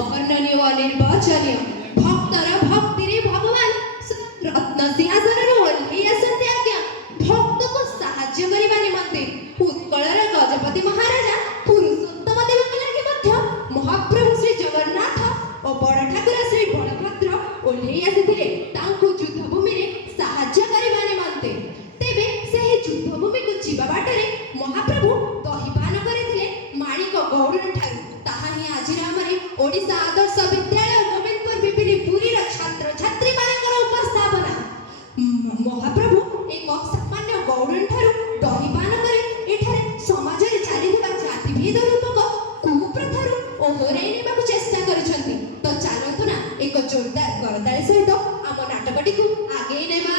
ଅବର୍ଣ୍ଣନୀୟ ଅନିର୍ବାଚନୀୟ ଭକ୍ତର ଭକ୍ତିରେ ଭଗବାନ ରତ୍ନ ସିଂହାସନରୁ ଓହ୍ଲେଇ ଆସନ୍ତି ଆଜ୍ଞା ଭକ୍ତକୁ ସାହାଯ୍ୟ କରିବା ନିମନ୍ତେ। ଉତ୍କଳର ଗଜପତି ମହାରାଜା ପୁରୁଷୋତ୍ତମ ଦେବଙ୍କ ଲାଗି ମଧ୍ୟ ମହାପ୍ରଭୁ ଶ୍ରୀ ଜଗନ୍ନାଥ ଓ ବଡ଼ ଠାକୁର ଶ୍ରୀ ବଳଭଦ୍ର ଓହ୍ଲେଇ ଆସିଥିଲେ ତାଙ୍କୁ ଯୁଦ୍ଧଭୂମିରେ ସାହାଯ୍ୟ କରିବା ନିମନ୍ତେ। ତେବେ ସେହି ଯୁଦ୍ଧଭୂମିକୁ ଯିବା ବାଟରେ ମହାପ୍ରଭୁ ଦହିପାନ କରିଥିଲେ ମାଣିକ ଗୌଡ଼ଙ୍କ ଠାରୁ। ତାହା ହିଁ ଆଜିର ଆମର ଓଡ଼ିଶା ଆଦର୍ଶ ବିଦ୍ୟାଳୟ ଗୋବିନ୍ଦପୁର ବିପିନି ପୁରୀର ଛାତ୍ରଛାତ୍ରୀମାନଙ୍କର ଉପସ୍ଥାପନା। ମହାପ୍ରଭୁ ଏକ ସାମାନ୍ୟ ଗୌଡ଼ଙ୍କ ଠାରୁ ଦହିପାନ କରି ଏଠାରେ ସମାଜରେ ଚାଲିଥିବା ଜାତିଭେଦ ରୂପକ କୁପ୍ରଥାରୁ ଓହରାଇ ନେବାକୁ ଚେଷ୍ଟା କରିଛନ୍ତି। ତ ଚାଲନ୍ତୁ ନା ଏକ ଜୋରଦାର କରତାଳି ସହିତ ଆମ ନାଟକଟିକୁ ଆଗେଇ ନେବା।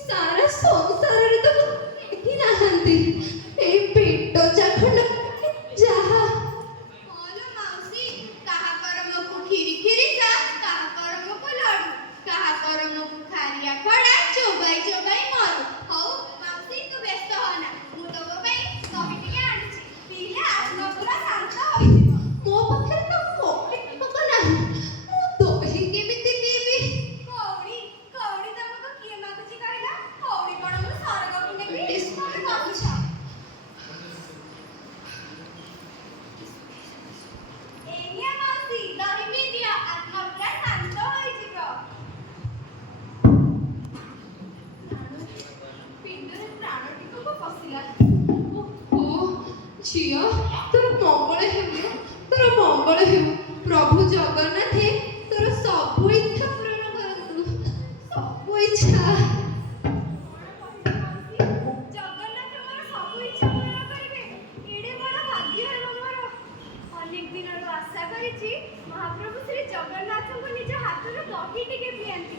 ସାରା ସଂସାରରେ ତ ଦେଖି ନାହାନ୍ତି ଏଇ ପେଟ ଚାଖଣ୍ଡ ଯାହା ମାଉସୀ କାହା କରମକୁ ଖିରି ଖିରି ସା କାହା କରମକୁ ଲଡୁ କାହା କରମକୁ ଖାରିଆ ଖଡା ଚୋବାଇ ଚୋବାଇ ମରୁ। ହଉ ମାଉସୀ ତୁ ବ୍ୟସ୍ତ ହନା ମୁଁ ତୋ ପାଇଁ ଦହି ଟିକେ ଆଣିଛି ପିଇଲେ ଆତ୍ମା ପୁରା ଶାନ୍ତ ହୋଇଯିବ। ମୋ ପାଖରେ ତ କୌଣସି ଟଙ୍କା ନାହିଁ ମୁଁ ଦହି କେମିତି ପିଇବି? କଉଡ଼ି କଉଡ଼ି ତମକୁ କିଏ ମାଗୁଛି କହିଲ? କଉଡ଼ି କଣ ମୁଁ ସରଗକୁ ନେବି? ତମେ କହୁଛ ଏଇଆ ମାଉସୀ ଦହି ପିଇ ଦିଅ ଆତ୍ମା ପୁରା ଶାନ୍ତ ହୋଇଯିବ। ପିଣ୍ଡରେ ପ୍ରାଣଟିକୁ ପଶିଲା। ଓହୋ ଝିଅ ତୋର ମଙ୍ଗଳ ହେଉ ତୋର ମଙ୍ଗଳ ହେଉ। ପ୍ରଭୁ ଜଗନ୍ନାଥେ ତୋର ସବୁ ଇଚ୍ଛା ପୂରଣ କରନ୍ତୁ ସବୁ ଇଚ୍ଛା। ଜଗନ୍ନାଥ ମୋର ସବୁ ଇଚ୍ଛା ପୂରଣ କରିବେ ଏଡ଼େ ବଡ଼ ଭାଗ୍ୟ ହେବ ମୋର। ଅନେକ ଦିନରୁ ଆଶା କରିଛି ମହାପ୍ରଭୁ ଶ୍ରୀ ଜଗନ୍ନାଥଙ୍କୁ ନିଜ ହାତରୁ ଦହି ଟିକେ ପିଆନ୍ତି।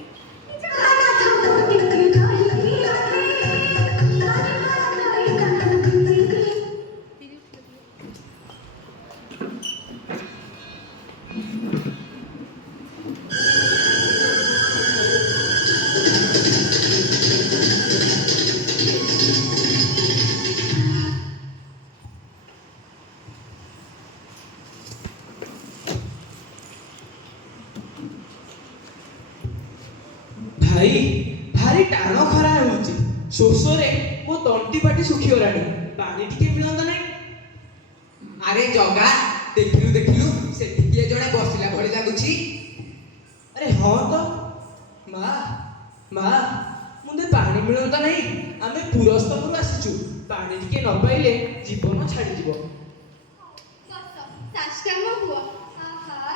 ଭାଇ ଭାରି ଟାଣ ଖରା ହେଉଛି। ଶୋଷରେ ମୋ ତଣ୍ଟି ପାଟି ଶୁଖିଗଲାଣି। ପାଣି ଟିକେ ମିଳନ୍ତା ନାହିଁ? ଆରେ ଜଗା ଦେଖିଲୁ ଦେଖିଲୁ ସେଠି କିଏ ଜଣେ ବସିଲା ଭଳି ଲାଗୁଛି। ଆରେ ହଁ ତ ମା ମା ମୁଣ୍ଡେ ପାଣି ମିଳନ୍ତା ନାହିଁ? ଆମେ ପୁରସ୍ତମରୁ ଆସିଛୁ। ପାଣି ଟିକେ ନ ପାଇଲେ ଜୀବନ ଛାଡ଼ିଯିବ। ସାଷ୍ଟାଙ୍ଗ ହୁଅ। ଆହା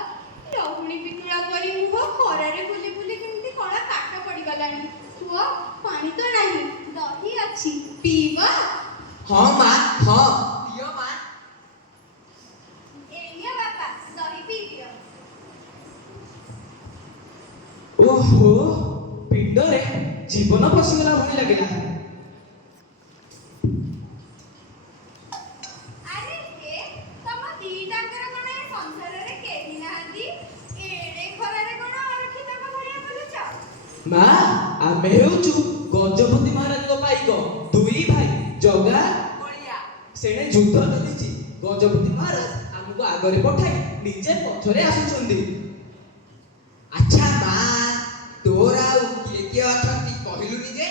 ଲହୁଣୀ ପିତୁଳା ପରି ମୁହଁ ଖରାରେ ବୁଲି ବୁଲି କେମିତି କଣ କାଠ ପଡ଼ିଗଲାଣି। ପୁଅ ପାଣି ତ ନାହିଁ ଦହି ଅଛି ପିଇବ? ହଁ ମା ହଁ ପିଅ ମା। ଏଇଆ ବାପା ଦହି ପିଇ ଦିଅ। ଓହୋ ପିଣ୍ଡରେ ଜୀବନ ପଶିଗଲା ଭଳି ଲାଗିଲା। ଆରେ ହେ ତମ ଦିଟାଙ୍କର କଣ ଏ ସଂସାରରେ କେହି ନାହାନ୍ତି? ଏଡ଼େ ଖରାରେ କଣ ଅରକ୍ଷିତଙ୍କ ଭଳିଆ ବୁଲୁଛ? ମା ଆମେ ହେଉଛୁ ଗଜପତି ମହାରାଜଙ୍କ ପାଇକ ଦୁଇ ଭାଇ ଜଗା ବଳିଆ ସେଣେ ଯୁଦ୍ଧ ଚାଲିଛି। ଗଜପତି ମହାରାଜ ଆମକୁ ଆଗରେ ପଠାଇ ନିଜେ ପଛରେ ଆସୁଛନ୍ତି। ଆଚ୍ଛା ମା ତୋର ଆଉ କିଏ କିଏ ଅଛନ୍ତି କହିଲୁନି ଯେ?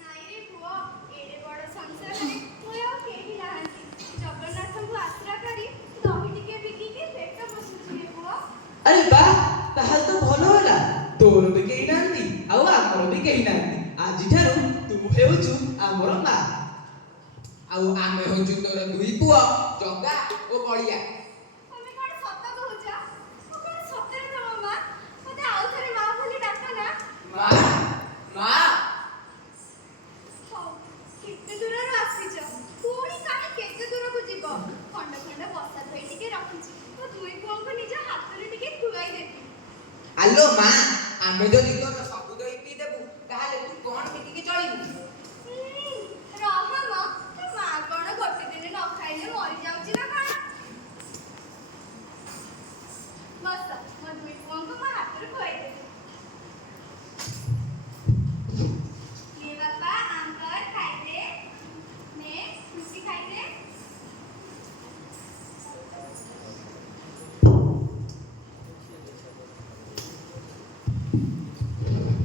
ନାଇଁ ରେ ପୁଅ ଏଡ଼େ ବଡ଼ ସଂସାରରେ ମୋର ଆଉ କେହି ନାହାନ୍ତି। ଜଗନ୍ନାଥଙ୍କୁ ଆଶ୍ରା କରି ଦହି ଟିକେ ବିକିକି ପେଟ ପୋଷୁଛି ରେ ପୁଅ। ଆରେ ବା ତାହେଲେ ତ ଭଲ ହେଲା। ତୋର ବି କେହି ନାହାନ୍ତି ଆଉ ଆମର ବି କେହି ନାହାନ୍ତି। ଆଜିଠାରୁ ତୁ ହେଉଛୁ ଆମର ମା ଆଉ ଆମେ ହଉଛୁ ତୋର ଦୁଇ ପୁଅ ଜଗା ଓ ବଳିଆ। ତମେ କଣ ସତ କହୁଛ? ମୁଁ କଣ ସତରେ ତମ ମା? ମତେ ଆଉ ଥରେ ମା ବୋଲି ଡାକ ନା। ମା ମା ହଉ କେତେ ଦୂରରୁ ଆସିଛ ପୁଣି କାହିଁ କେତେ ଦୂରକୁ ଯିବ? ଖଣ୍ଡ ଖଣ୍ଡ ବସା ଧୋଇ ଟିକେ ରଖ ଆଲୋ ମା ଆମେ ଯଦି ତୋର ସବୁ ଦହି ପିଇ ଦେବୁ ତାହେଲେ ତୁ କଣ ବିକିକି ଚଳିବୁ? ରହ ମ, ତୋ ମା କଣ ଗୋଟେ ଦିନ ନ ଖାଇଲେ ମରିଯାଉଛି ନା କଣ? ବସ, ମୋ ଦୁଇ ପୁଅଙ୍କୁ ମୋ ହାତରୁ ଖୁଆଇଦେବି। ନେ ବାପା ଆମ୍ବର ଖାଇଦେ, ନେ ଖୁସି ଖାଇଦେ।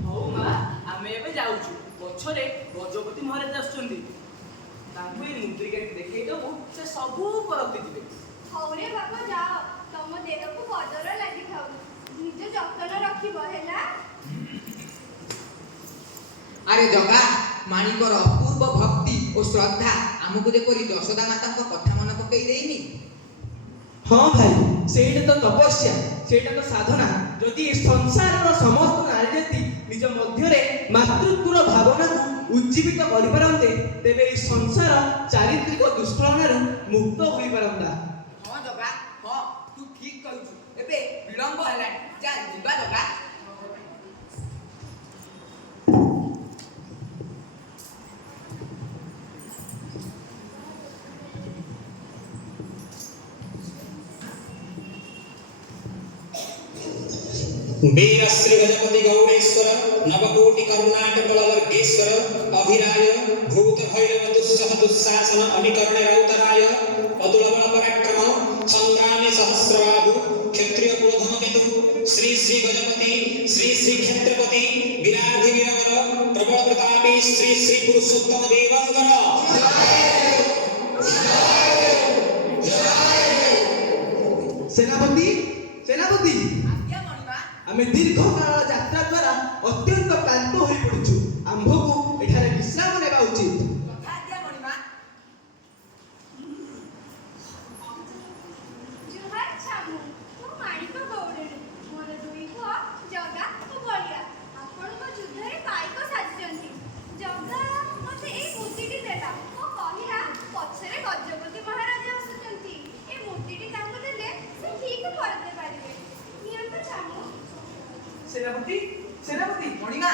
ହଉ ମା, ଆମେ ଏବେ ଯାଉଛୁ। ପଛରେ ଗଜପତି ମହାରାଜ ଆସୁଛନ୍ତି। ତାଙ୍କୁ ଏଇ ମୁଦ୍ରିକାଟି ଦେଖେଇ ଦବୁ, ସେ ସବୁ କରନ୍ତି ଯିବେ। ହଉରେ ବାପା ଯାଅ, ତମ ଦେହକୁ ବଦର ଲାଗିଥାଉ। ନିଜ ଯତ୍ନ ରଖିବ ହେଲା। ଆରେ ଜଗା, ମାଣିକର ଅପୂର୍ବ ଭକ୍ତି ଓ ଶ୍ରଦ୍ଧା ଆମକୁ ଯେପରି ଯଶୋଦା ମାତାଙ୍କ କଥା ମନେ ପକେଇ ଦେଇନି। ହଁ ଭାଇ, ସେଇଟା ତ ତପସ୍ୟା, ସେଇଟା ତ ସାଧନା। ଯଦି ଏ ସଂସାରର ସମସ୍ତ ନାରୀ ଜାତି ନିଜ ମଧ୍ୟରେ ମାତୃତ୍ୱର ଭାବନାକୁ ଉଜ୍ଜୀବିତ କରିପାରନ୍ତେ, ତେବେ ଏହି ସଂସାର ଚାରିତ୍ରିକ ଦୁଷ୍କଳନାରୁ ମୁକ୍ତ ହୋଇପାରନ୍ତା। ହଁ ଜଗା, ହଁ ତୁ ଠିକ କହିଛୁ। ଏବେ ବିଳମ୍ବ ହେଲାଣି, ଚାଲ ଯିବା ଜଗା। वीर श्री गजपति गौड़ेश्वर नवकोटि कर्णाटक बलवर्गेश्वर अभिराय भूत भैरव दुस्सह दुस्शासन अभिकर्ण रौतराय अतुल बल पराक्रम संग्रामे सहस्रबाहु क्षत्रिय कुलधम केतु श्री श्री गजपति श्री श्री क्षेत्रपति विराधि वीरवर प्रबल प्रतापी श्री श्री पुरुषोत्तम देवंकर। ସେନାପତି, ସେନାପତି, ଆଜ୍ଞା ମଣିମା। ଆମେ ଦୀର୍ଘ କାଳ ଯାତ୍ରା ଦ୍ୱାରା ଅତ୍ୟନ୍ତ କ୍ଳାନ୍ତ ହୋଇପଡ଼ିଛୁ। ଆମ୍ଭକୁ ଏଠାରେ ବିଶ୍ରାମ ନେବା ଉଚିତ। ଆଜ୍ଞା ମଣିମା। ଜୁହାର ଛାମୁ, ମୁଁ ମାଣିକ ଗୌଡ଼େଣୀ। ମୋର ଦୁଇ ପୁଅ ଜଗା ଓ ବଳିଆ ଆପଣଙ୍କ ଯୁଦ୍ଧରେ ପାଇକ ସାଜିଛନ୍ତି। ଜଗା ମୋତେ ଏଇ ମୁଦିଟି ଦେଲା ଓ କହିଲା ପଛରେ ଗଜପତି ମହାରାଜ ଆସୁଛନ୍ତି। ଏ ମୁଦିଟି ତାଙ୍କୁ ଦେଲେ ସେ ଠିକ ଫରତେ ପାରିବେ। ନିଅନ୍ତୁ ଛାମୁ। ସେନାପତି, ସେନାପତି, ମଣିମା,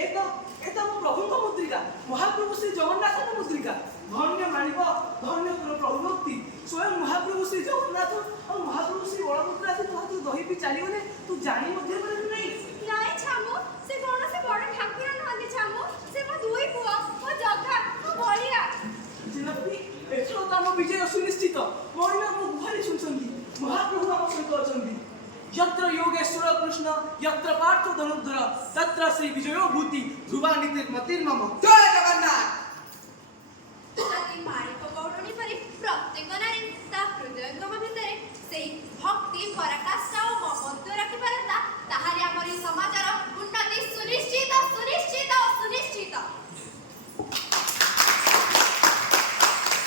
ଏ ତ ମୋ ପ୍ରଭୁଙ୍କ ମୁଦ୍ରିକା, ମହାପ୍ରଭୁ ଶ୍ରୀ ଜଗନ୍ନାଥଙ୍କ ମୁଦ୍ରିକା। ଧନ୍ୟ ମାଣିକ, ଧନ୍ୟ ତୋର ପ୍ରଭୁଭକ୍ତି। ସ୍ୱୟଂ ମହାପ୍ରଭୁ ଶ୍ରୀ ଜଗନ୍ନାଥ ଆଉ ମହାପ୍ରଭୁ ଶ୍ରୀ ବଳଭଦ୍ର ଆସି ତୋ ହାତରୁ ଦହି ପିଇ ଚାଲିଗଲେ, ତୁ ଜାଣି ମଧ୍ୟ ପାରିଲୁ ନାହିଁ। ନାଇଁ ଛାମୁ, ସେ କୌଣସି ବଡ଼ ଠାକୁର ନୁହନ୍ତି ଛାମୁ। ସେ ମୋ ଦୁଇ ପୁଅ, ମୋ ଜଗା ଓ ବଳିଆ। ସେନାପତି, ଏଥର ତ ଆମ ବିଜୟ ସୁନିଶ୍ଚିତ। ମଣିମା ମୋ ଗୁହାରି ଶୁଣୁଛନ୍ତି, ମହାପ୍ରଭୁ ଆମ ସହିତ ଅଛନ୍ତି। यत्र योगेश्वर कृष्ण यत्र पार्थ धनुर्धर तत्र श्री विजयो भूति ध्रुवानितिर्मतिर्मम। ଜୟ ଜଗନ୍ନାଥ। ଯଦି ମାଣିକ ଗୌଡ଼ଣୀ ପରି ପ୍ରତ୍ୟେକ ନାରୀ ତା ହୃଦୟଙ୍ଗମ ଭିତରେ ସେଇ ଭକ୍ତି ପରାକାଷ୍ଠା ଓ ମମତ୍ୱ ରଖିପାରନ୍ତା, ତାହେଲେ ଆମର ଏହି ସମାଜ